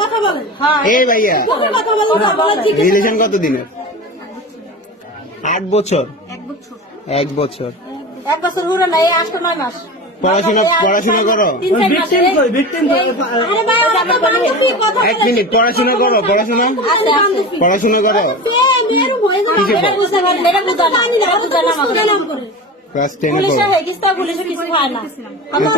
কথা বলেন। এই ভাইয়া কথা বলেন। রিলেশন কত দিনের? 8 বছর। 1 বছর। 1 বছর হলো না, এই 8 9 মাস। পড়াশোনা করো? 3-4 মাস। আরে ভাই আমার বান্ধবী কথা বলে। 1 মিনিট, পড়াশোনা করো? পড়াশোনা করো? মেয়ের ভয় না, মেয়েরা বুঝতে পারে, মেয়েরা বুঝতে না করে। ক্লাস 10 পুলিশে পড়ো? হয়ে গেছে, তা পুলিশে কিছু হয় না।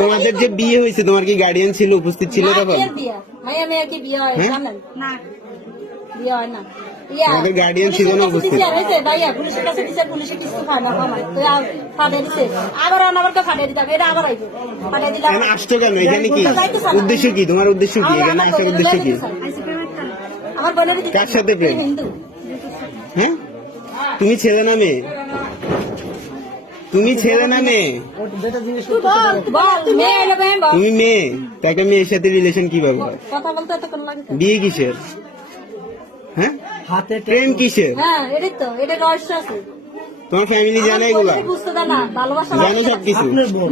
তোমাদের যে বিয়ে হয়েছে তোমার কি গার্ডিয়ান ছিল, উপস্থিত ছিল তখন? মায়ের বিয়ে, মায়ের মেয়ে কি বিয়ে হয় জানেন? না, বিয়ে হয় না। আমাদের গার্ডিয়ান ছিল না উপস্থিত? ভাইয়া পুলিশের কাছে দিছে, পুলিশে কিছু হয় না, আমার তো ফাটে দিছে, আবার আমাকে ফাটে দিতে হবে, এটা আবার আইবে ফাটে দিলাম। এখন আসছো কেন এখানে? কি উদ্দেশ্য, কি তোমার উদ্দেশ্য কি এখানে আসার উদ্দেশ্য কি? আমার বোনের কার সাথে প্রেম? হিন্দু। হ্যাঁ, তুমি ছেলে না মেয়ে? তুমি ছেলে না মেয়ে? তুমি মেয়ে, তা একটা মেয়ের সাথে রিলেশন কিভাবে হয়? কথা বলতে এতক্ষণ লাগে? বিয়ে কিসের? হ্যাঁ, প্রেম কিসের? হ্যাঁ, এটাই তো, এটা রহস্য আছে। তোমার ফ্যামিলি জানে এগুলা? বুঝতে দেয় না, ভালোবাসা জানে সবকিছু?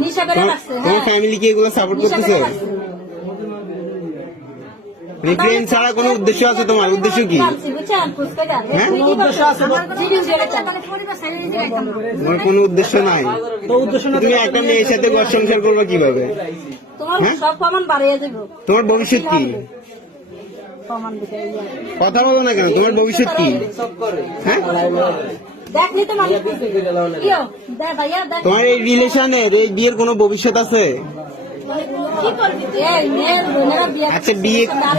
নিশা করে রাখছে। তোমার ফ্যামিলি কি এগুলো সাপোর্ট করতেছে? প্রেম ছাড়া কোনো উদ্দেশ্য আছে তোমার? উদ্দেশ্য কি? হ্যাঁ, তোমার কোনো উদ্দেশ্য নাই। তুমি একটা মেয়ের সাথে ঘর সংসার করবে কিভাবে? তোমার ভবিষ্যৎ কি? কথা বলো না কেন? তোমার ভবিষ্যৎ কি? হ্যাঁ, তোমার এই রিলেশনের, এই বিয়ের কোনো ভবিষ্যৎ আছে? আচ্ছা,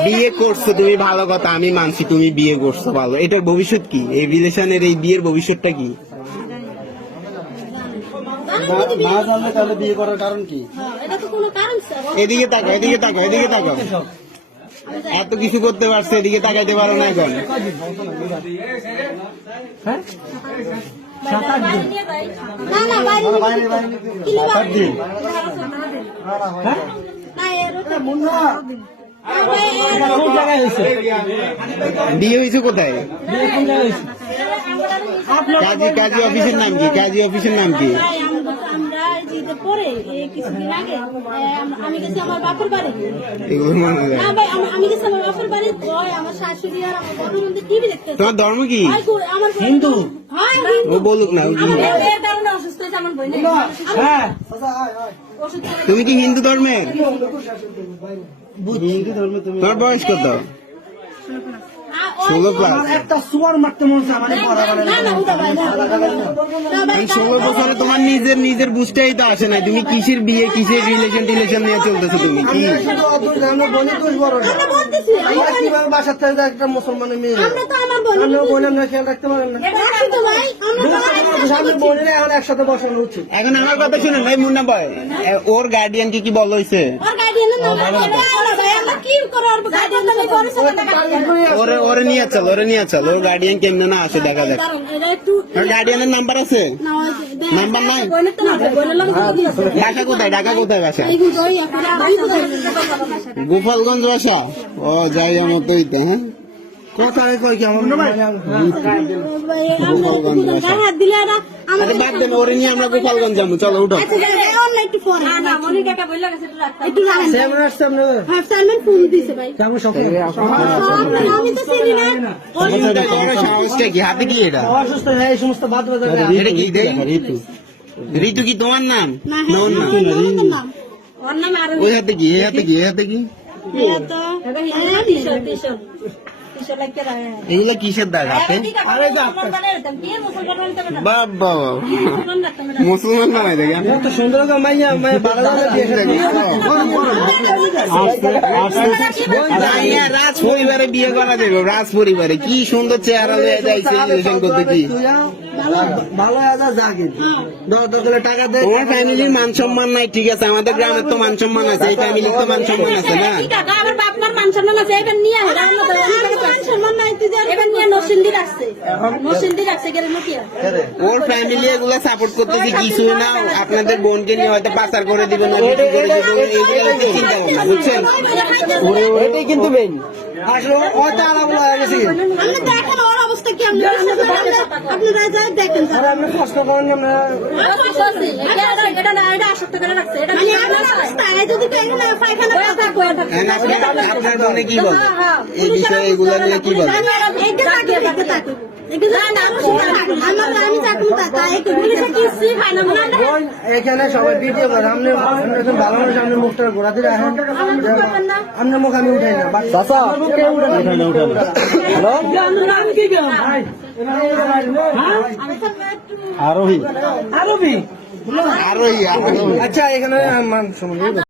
বিয়ে করছো তুমি, ভালো কথা, আমি মানছি তুমি বিয়ে করছো, ভালো। এটার ভবিষ্যৎ কি? এই রিলেশনের এই বিয়ের ভবিষ্যৎটা কি? তাহলে বিয়ে করার কারণ কি? এদিকে তাকাও, এদিকে তাকাও, এদিকে তাকাও। এত কিছু করতে পারছে, এদিকে তাকাইতে পারো না এখন? বিয়ে হয়েছে কোথায়? কাজী অফিসের নাম কি? কাজী অফিসের নাম কি? কিছুদিন আগে আমি গেছি আমার বাপের বাড়ি। আমি গেছি আমার বাপের বাড়ি, আমার শাশুড়ি আর আমার বাপের মধ্যে টিভি দেখতে। তোমার ধর্ম কি? আমার হিন্দু। ও বলুক না। অসুস্থ হয়েছে আমার বোন। তুমি কি হিন্দু ধর্মের? তোমার বয়স কত? 16 প্লাস। একটা সুয়ার মারতে মন চায় মানে 16 বছরে তোমার নিজের বুঝতেই তো আসে নাই। তুমি কিসের বিয়ে, কিসের রিলেশন নিয়ে চলতেছো? তুমি কি বাসার থেকে একটা মুসলমানের মেয়ে খেয়াল রাখতে পারেন না? বোনের এখন একসাথে বসানো উচিত। এখন আমার কথা শুনেন ভাই, মুন্না ভাই, ওর গার্ডিয়ান কি বল হয়েছে? ওরে নিয়ে চল, ওর গার্ডিয়ান কেমনে না আসে দেখা যাক। গার্ডিয়ানের নাম্বার আছে? নাম্বার নাই? ঢাকা কোথায় বাসা? গোপালগঞ্জ বাসা? ও, যাই আমার তো হইতে। হ্যাঁ, কোথায় কই কি আমার বাদ দেন, ওরে নিয়ে আমরা গোপালগঞ্জ যাবো। চলো উঠো। সাহসটা কি? হাতে কি এটা? অসুস্থ এই সমস্ত বাদ এটা কি? ঋতু কি তোমার নাম? ওই হাতে কি? এই হাতে কি? এগুলো কিসের দাগ হাতে? বাবা, মুসলমান বানাই দেখে সুন্দর রাজ পরিবারে বিয়ে করা যাবে। রাজ পরিবারে কি সুন্দর চেহারা হয়ে যাইছে রিলেশন করতে। কি ভালো জাগে টাকা দেয়। তোমার ফ্যামিলির মান সম্মান নাই, ঠিক আছে, আমাদের গ্রামের তো মান সম্মান আছে, এই ফ্যামিলির তো মান সম্মান আছে না? আমার বাপমার মান সম্মান আছে, এবার নিয়ে ওর ফ্যামিলি এগুলো সাপোর্ট করতেছে কিছু না। আপনাদের বোনকে নিয়ে হয়তো পাচার করে দিবে না, বিক্রি করে দিবে, এইগুলো চিন্তা ভাবনা, বুঝছেন? এটাই কিন্তু মেইন আসলে হয়তো আলাদা হয়ে গেছে। অবস্থা কি আপনারা যা দেখেন আর আপনি প্রশ্ন করেন যে আমরা মানে আমার অবস্থা যদি পায়খানা আপনার বোনে কি বলে এই বিষয়ে এগুলো নিয়ে কি বলে? আমি চাকরি বোন, এখানে সবাই ভিডিও করে আপনি একজন ভালো মানুষ আপনি মুখটা ঘোরাতে রাখেন আপনার মুখ আমি উঠাই না আরোহী আচ্ছা এখানে মান সম্মান